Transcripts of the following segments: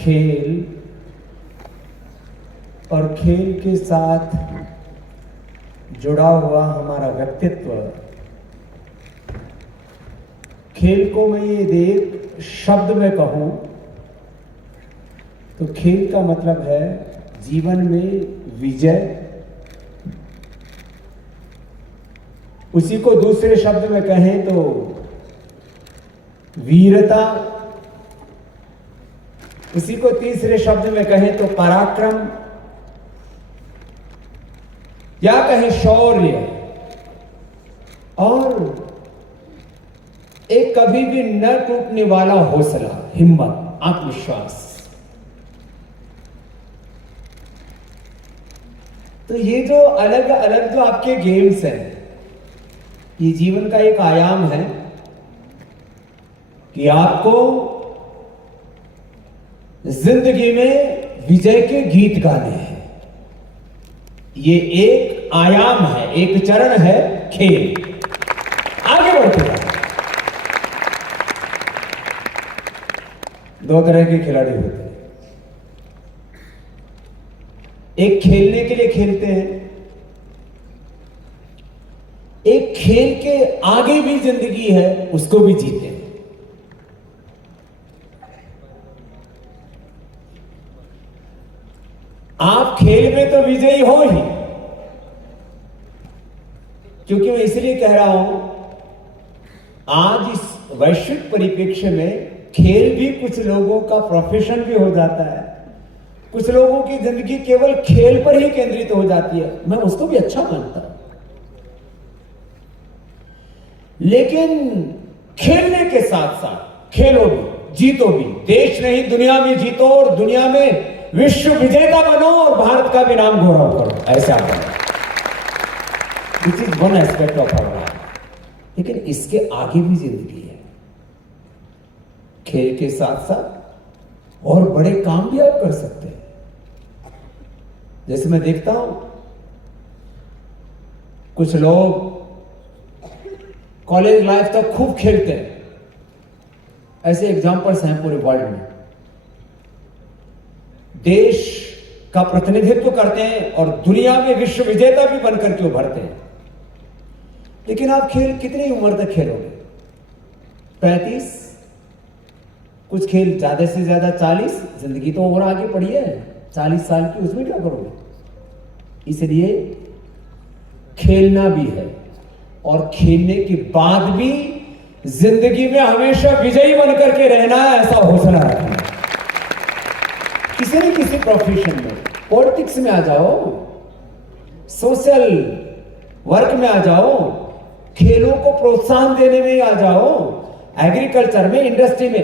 खेल और खेल के साथ जुड़ा हुआ हमारा व्यक्तित्व, खेल को मैं ये एक शब्द में कहूं तो खेल का मतलब है जीवन में विजय। उसी को दूसरे शब्द में कहें तो वीरता, उसी को तीसरे शब्द में कहें तो पराक्रम, या कहें शौर्य, और एक कभी भी न टूटने वाला हौसला, हिम्मत, आत्मविश्वास। तो ये जो अलग अलग जो आपके गेम्स हैं, ये जीवन का एक आयाम है कि आपको जिंदगी में विजय के गीत गाने हैं। ये एक आयाम है, एक चरण है खेल। आगे बढ़ते हैं। दो तरह के खिलाड़ी होते हैं, एक खेलने के लिए खेलते हैं, एक खेल के आगे भी जिंदगी है उसको भी जीते हैं। आप खेल में तो विजयी हो ही, क्योंकि मैं इसलिए कह रहा हूं आज इस वैश्विक परिप्रेक्ष्य में खेल भी कुछ लोगों का प्रोफेशन भी हो जाता है, कुछ लोगों की जिंदगी केवल खेल पर ही केंद्रित हो जाती है। मैं उसको भी अच्छा मानता हूं, लेकिन खेलने के साथ साथ खेलो भी, जीतो भी, देश नहीं दुनिया में जीतो और दुनिया में विश्व विजेता बनो और भारत का भी नाम गौरव करो। ऐसा बनो। This is one aspect of our life. लेकिन इसके आगे भी जिंदगी है। खेल के साथ साथ और बड़े काम भी आप कर सकते हैं। जैसे मैं देखता हूं कुछ लोग कॉलेज लाइफ तक खूब खेलते हैं, ऐसे एग्जाम्पल्स हैं पूरे वर्ल्ड में। देश का प्रतिनिधित्व करते हैं और दुनिया में विश्व विजेता भी बनकर के उभरते हैं। लेकिन आप खेल कितनी उम्र तक खेलोगे? 35? कुछ खेल ज्यादा से ज्यादा 40। जिंदगी तो और आगे पड़ी है 40 साल की, उसमें क्या करोगे? इसलिए खेलना भी है और खेलने के बाद भी जिंदगी में हमेशा विजयी बनकर के रहना है, ऐसा हौसला रखना। किसी न किसी प्रोफेशन में, पॉलिटिक्स में आ जाओ, सोशल वर्क में आ जाओ, खेलों को प्रोत्साहन देने में आ जाओ, एग्रीकल्चर में, इंडस्ट्री में।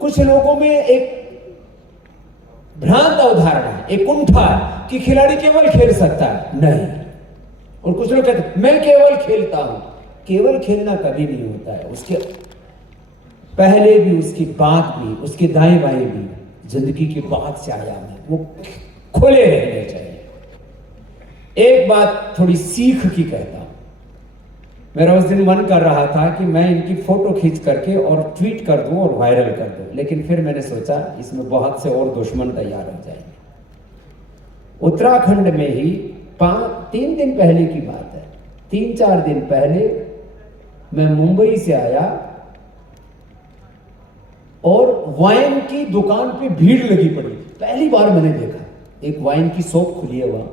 कुछ लोगों में एक भ्रांत अवधारणा है, एक कुंठा है कि खिलाड़ी केवल खेल सकता है। नहीं। और कुछ लोग कहते हैं मैं केवल खेलता हूं। केवल खेलना कभी नहीं होता है, उसके पहले भी, उसके बाद भी, उसके दाएं बाएं भी जिंदगी के बाद से आयाम है, वो खुले रहने चाहिए। एक बात थोड़ी सीख की कहता हूं। मेरा उस दिन मन कर रहा था कि मैं इनकी फोटो खींच करके और ट्वीट कर दूं और वायरल कर दूं, लेकिन फिर मैंने सोचा इसमें बहुत से और दुश्मन तैयार हो जाएंगे। उत्तराखंड में ही 3 दिन पहले की बात है, 3-4 दिन पहले मैं मुंबई से आया और वाइन की दुकान पे भीड़ लगी पड़ी। पहली बार मैंने देखा, एक वाइन की शॉप खुली है वहां।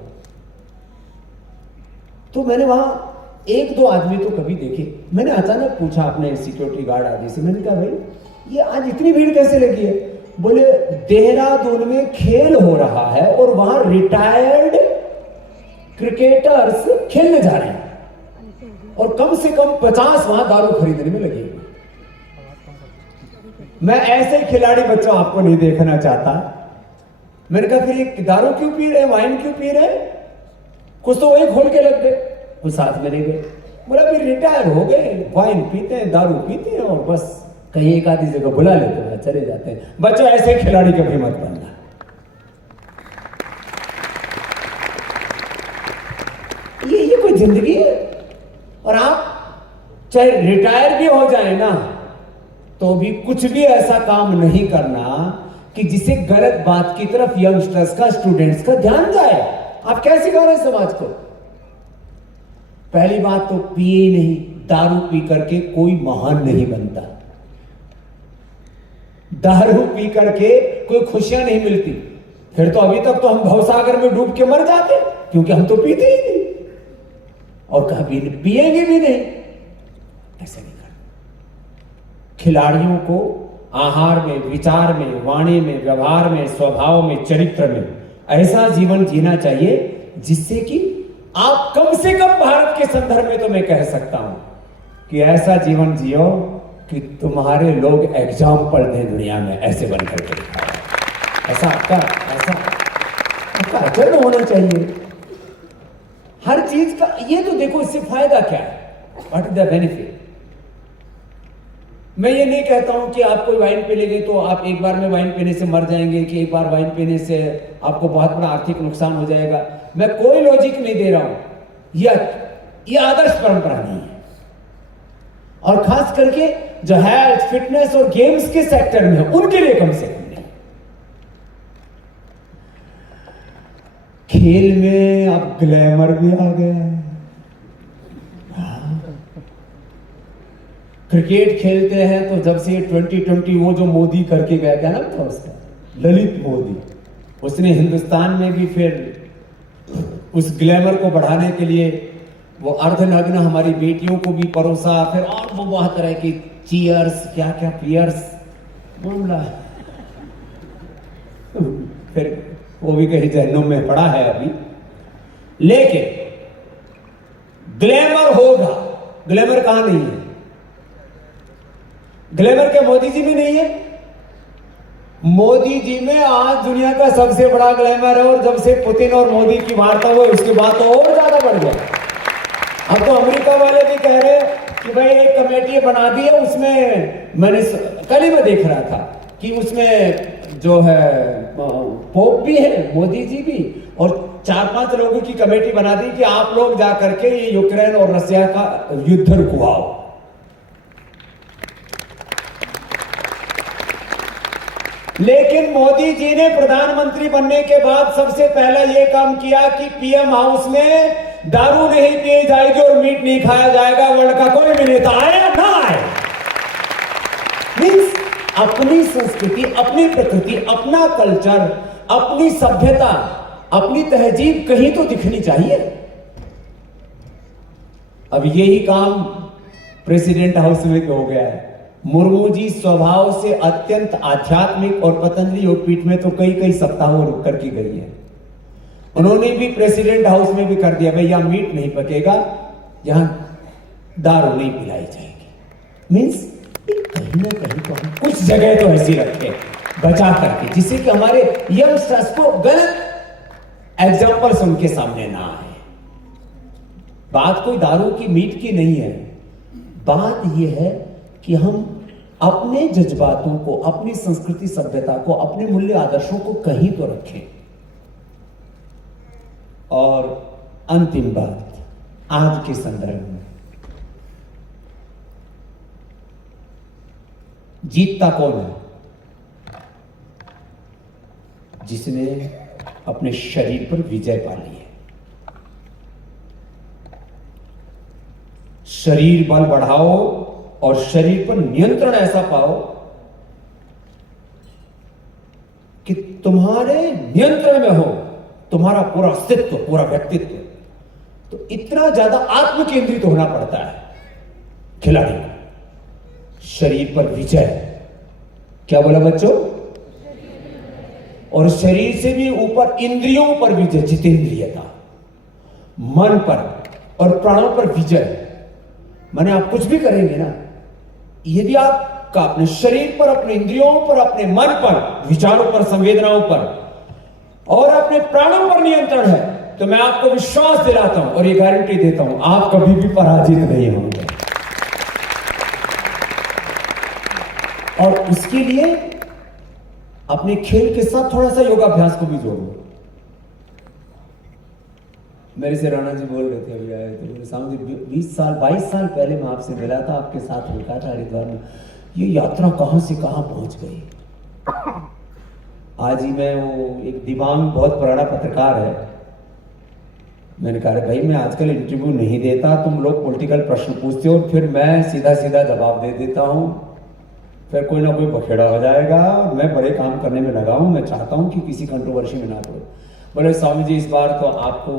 तो मैंने वहां 1-2 आदमी तो कभी देखे। मैंने अचानक पूछा अपने सिक्योरिटी गार्ड आदि से, मैंने कहा भाई ये आज इतनी भीड़ कैसे लगी है? बोले देहरादून में खेल हो रहा है और वहां रिटायर्ड क्रिकेटर्स खेलने जा रहे हैं और कम से कम 50 वहां दारू खरीदने में लगे। मैं ऐसे खिलाड़ी बच्चों आपको नहीं देखना चाहता। मैंने कहा फिर ये दारू क्यों पी रहे, वाइन क्यों पी रहे? कुछ तो वही खोल के लग गए, कुछ साथ में रह गए। बोला फिर रिटायर हो गए, वाइन पीते हैं, दारू पीते हैं और बस कहीं एक आधी जगह बुला लेते हैं, चले जाते हैं। बच्चों ऐसे खिलाड़ी कभी मत बनना। ये कोई जिंदगी है? और आप चाहे रिटायर भी हो जाए ना, तो भी कुछ भी ऐसा काम नहीं करना कि जिससे गलत बात की तरफ यंगस्टर्स का, स्टूडेंट्स का ध्यान जाए। आप क्या सिखा रहे हैं समाज को? पहली बात तो पिए नहीं, दारू पी करके कोई महान नहीं बनता। दारू पी करके कोई खुशियां नहीं मिलती। फिर तो अभी तक तो हम भवसागर में डूब के मर जाते, क्योंकि हम तो पीते ही नहीं और कभी पिएंगे भी नहीं। ऐसा नहीं करना। खिलाड़ियों को आहार में, विचार में, वाणी में, व्यवहार में, स्वभाव में, चरित्र में ऐसा जीवन जीना चाहिए जिससे कि आप कम से कम भारत के संदर्भ में तो मैं कह सकता हूं कि ऐसा जीवन जियो कि तुम्हारे लोग एग्जाम्पल दें दुनिया में, ऐसे बनकर के दिखाओ। ऐसा आपका आचरण होना चाहिए हर चीज का। ये तो देखो, इससे फायदा क्या है? What is the benefit? मैं ये नहीं कहता हूं कि आप कोई वाइन पी लेंगे तो आप एक बार में वाइन पीने से मर जाएंगे, कि एक बार वाइन पीने से आपको बहुत बड़ा आर्थिक नुकसान हो जाएगा। मैं कोई लॉजिक नहीं दे रहा हूं। ये आदर्श परंपरा नहीं है। और खास करके जो हेल्थ, फिटनेस और गेम्स के सेक्टर में है, उनके लिए कम से कम नहीं। खेल में अब ग्लैमर भी आ गया। क्रिकेट खेलते हैं तो जब से 2020 वो जो मोदी करके गया, क्या नाम था उसका, ललित मोदी, उसने हिंदुस्तान में भी फिर उस ग्लैमर को बढ़ाने के लिए वो अर्धनग्न हमारी बेटियों को भी परोसा, फिर और वो बहुत तरह की चीयर्स, क्या क्या पियर्स मामला, फिर वो भी कहीं जहन्नुम में पड़ा है अभी। लेकिन ग्लैमर होगा। ग्लैमर कहां नहीं है? ग्लैमर क्या मोदी जी में नहीं है? मोदी जी में आज दुनिया का सबसे बड़ा ग्लैमर है। और जब से पुतिन और मोदी की वार्ता हुई उसके बाद तो और ज्यादा बढ़ गया। अब तो अमेरिका वाले भी कह रहे हैं कि भाई एक कमेटी बना दी है, उसमें मैंने कल ही मैं देख रहा था कि उसमें जो है पोप भी है, मोदी जी भी, और 4-5 लोगों की कमेटी बना दी कि आप लोग जाकर के ये यूक्रेन और रशिया का युद्ध रुकवाओ। लेकिन मोदी जी ने प्रधानमंत्री बनने के बाद सबसे पहला यह काम किया कि पीएम हाउस में दारू नहीं पी जाएगी और मीट नहीं खाया जाएगा। वर्ल्ड का कोई भी नेता आए या ना आए, मीन्स अपनी संस्कृति, अपनी प्रकृति, अपना कल्चर, अपनी सभ्यता, अपनी तहजीब कहीं तो दिखनी चाहिए। अब यही काम प्रेसिडेंट हाउस में हो गया है। मुर्मू जी स्वभाव से अत्यंत आध्यात्मिक और पतंजलि योगपीठ में तो कई सप्ताहों रुक करके गई है। उन्होंने भी प्रेसिडेंट हाउस में भी कर दिया, भाई यहां मीट नहीं पकेगा, यहां दारू नहीं पिलाई जाएगी। मीन्स कहीं ना कहीं तो हम कुछ जगह तो ऐसी रखे बचा करके, जिससे कि हमारे यंगस्टर्स को गलत एग्जाम्पल्स उनके सामने ना आए। बात कोई दारू की, मीट की नहीं है। बात यह है कि हम अपने जज्बातों को, अपनी संस्कृति सभ्यता को, अपने मूल्य आदर्शों को कहीं तो रखें। और अंतिम बात, आज के संदर्भ में जीतता कौन है? जिसने अपने शरीर पर विजय पा ली है। शरीर बल बढ़ाओ और शरीर पर नियंत्रण ऐसा पाओ कि तुम्हारे नियंत्रण में हो तुम्हारा पूरा अस्तित्व, पूरा व्यक्तित्व। तो इतना ज्यादा आत्म केंद्रित होना पड़ता है खिलाड़ी को। शरीर पर विजय, क्या बोला बच्चों? और शरीर से भी ऊपर इंद्रियों पर विजय, जितेंद्रियता, मन पर और प्राणों पर विजय। माने आप कुछ भी करेंगे ना, यदि आपका अपने शरीर पर, अपने इंद्रियों पर, अपने मन पर, विचारों पर, संवेदनाओं पर और अपने प्राणों पर नियंत्रण है, तो मैं आपको विश्वास दिलाता हूं और ये गारंटी देता हूं, आप कभी भी पराजित नहीं होंगे। और उसके लिए अपने खेल के साथ थोड़ा सा योगाभ्यास को भी जोड़ो। मेरे से राणा जी बोल रहे थे, अभी आए थे मेरे सामने, 22 साल पहले मैं आपसे मिला था, आपके साथ रुका था हरिद्वार में। ये यात्रा कहां से कहां पहुंच गई। आज ही मैं वो एक दिवांग बहुत पुराना पत्रकार है, मैंने कहा भाई मैं आजकल इंटरव्यू नहीं देता, तुम लोग पॉलिटिकल प्रश्न पूछते हो फिर मैं सीधा सीधा जवाब दे देता हूँ, फिर कोई ना कोई बखेड़ा हो जाएगा, मैं बड़े काम करने में लगा हूँ, मैं चाहता हूँ कि किसी कंट्रोवर्सी में ना पड़ो। बोले स्वामी जी इस बार तो आपको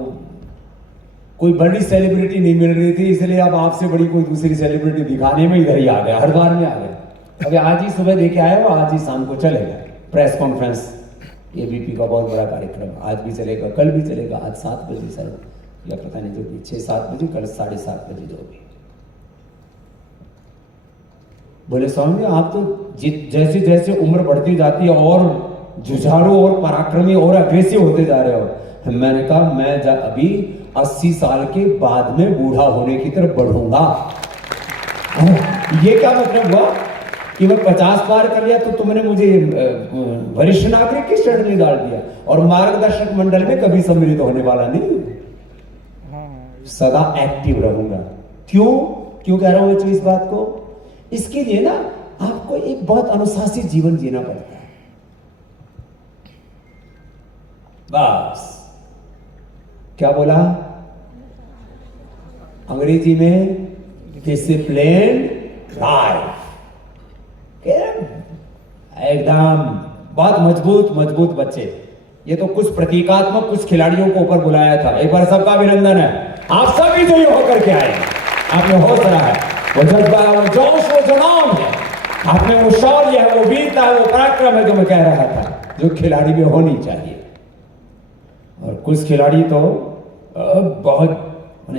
कोई बड़ी सेलिब्रिटी नहीं मिल रही थी, इसलिए अब आपसे बड़ी कोई दूसरी सेलिब्रिटी दिखाने में इधर ही आ गया, हरिद्वार में आ गया। अभी आज ही सुबह देखे आए हो, आज ही शाम को चलेगा प्रेस कॉन्फ्रेंस, एबीपी का बहुत बड़ा कार्यक्रम, आज भी चलेगा, कल भी चलेगा, आज 7 बजे सर या पता नहीं जो भी 6-7 बजे, कल 7:30 बजे जो भी। बोले स्वामी आप तो जैसे जैसे उम्र बढ़ती जाती है और जुझारू और पराक्रमी और अग्रेसिव होते जा रहे हो। मैंने कहा मैं अभी 80 साल के बाद में बूढ़ा होने की तरफ बढ़ूंगा। ये क्या मतलब हुआ कि मैं 50 पार कर लिया तो तुमने मुझे वरिष्ठ नागरिक की श्रेणी में डाल दिया और मार्गदर्शक मंडल में कभी सम्मिलित होने वाला नहीं, सदा एक्टिव रहूंगा। क्यों कह रहा हूं इस बात को? इसके लिए ना आपको एक बहुत अनुशासित जीवन जीना पड़ता है। बस क्या बोला अंग्रेजी में? Discipline life. एकदम बहुत मजबूत बच्चे। ये तो कुछ प्रतीकात्मक कुछ खिलाड़ियों को ऊपर बुलाया था, एक बार सबका अभिनंदन है। आप सभी जो होकर के आए, आपने हौसला है, वो जज्बा है, वो जोश, वो जुनून है, आप में वो शौर्य है, वो वीरता है, वो पराक्रम है जो मैं कह रहा था, जो खिलाड़ी में होनी चाहिए। और कुछ खिलाड़ी तो बहुत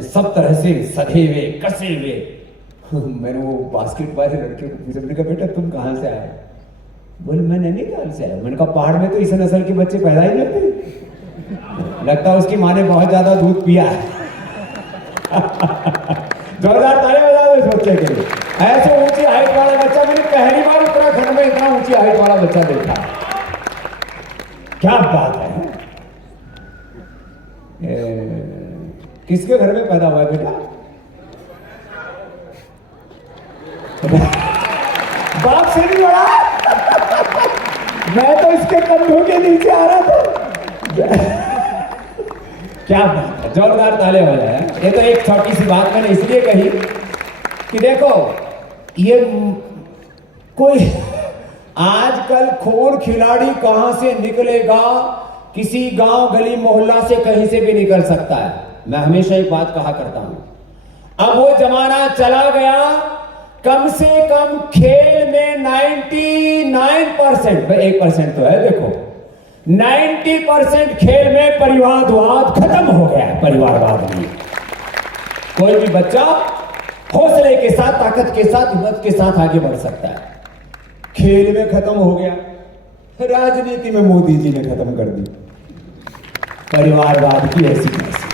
सब तरह से सधे हुए, कसे हुए। मैंने वो बास्केटबॉल लड़के को पूछा, मैंने कहा बेटा तुम कहां से आए? बोले मैं नैनीताल से आया। मैंने कहा पहाड़ में तो इस नस्ल के बच्चे पैदा ही नहीं होते, लगता है उसकी माँ ने बहुत ज्यादा दूध पिया है। जोरदार ताली बजा दो इस बच्चे के लिए। ऐसे ऊंची हाइट वाला बच्चा मैंने पहली बार उत्तराखंड में इतना ऊंची हाइट वाला बच्चा देखा। क्या बात है। किसके घर में पैदा हुआ है बेटा? बाप से नहीं बड़ा। मैं तो इसके कंधों के नीचे आ रहा था। क्या बात है, जोरदार ताले हो जाए। ये तो एक छोटी सी बात मैंने इसलिए कही कि देखो ये कोई आजकल खोर खिलाड़ी कहां से निकलेगा, किसी गांव गली मोहल्ला से कहीं से भी निकल सकता है। मैं हमेशा एक बात कहा करता हूं, अब वो जमाना चला गया। कम से कम खेल में 99%, 1% तो है, देखो 90% खेल में परिवारवाद खत्म हो गया है। परिवारवाद में कोई भी बच्चा हौसले के साथ, ताकत के साथ, हिम्मत के साथ आगे बढ़ सकता है। खेल में खत्म हो गया, राजनीति में मोदी जी ने खत्म कर दी परिवारवाद की ऐसी कैसी।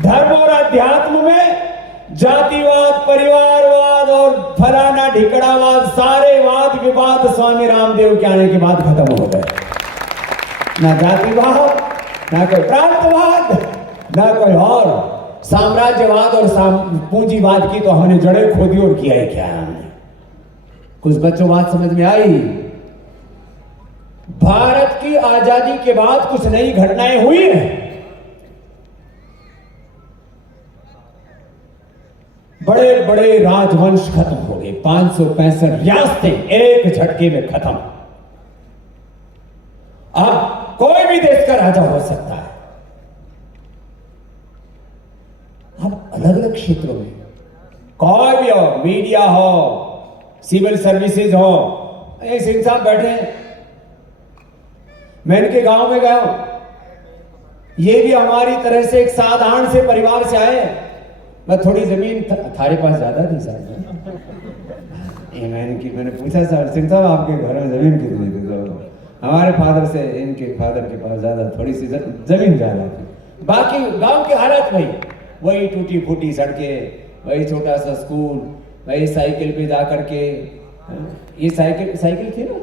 धर्म और अध्यात्म में जातिवाद, परिवारवाद और फलाना ढिकड़ावाद, सारे वाद विवाद स्वामी रामदेव के आने के बाद खत्म हो गए। ना जातिवाद, ना कोई प्रांतवाद, ना कोई और साम्राज्यवाद और पूंजीवाद की तो हमने जड़ें खोदी और किया ही क्या हमने। कुछ बच्चों बात समझ में आई? भारत की आजादी के बाद कुछ नई घटनाएं हुई हैं। बड़े बड़े राजवंश खत्म हो गए, 565 रियासतें एक झटके में खत्म। अब कोई भी देश का राजा हो सकता है। अब अलग अलग क्षेत्रों में कोई भी हो, मीडिया हो, सिविल सर्विसेज हो, सिंह साहब बैठे हैं, मैं इनके गांव में गया हूं, ये भी हमारी तरह से एक साधारण से परिवार से आए। मैं थोड़ी जमीन थारे पास ज्यादा थी सर, मैंने पूछा सर सिंह साहब आपके घर में जमीन कितनी थी? तो हमारे फादर से इनके फादर के पास ज्यादा, थोड़ी सी जमीन ज्यादा थी। बाकी गांव की हालत वही टूटी फूटी सड़कें, वही छोटा सा स्कूल, वही साइकिल पे जा करके, ये साइकिल थी ना,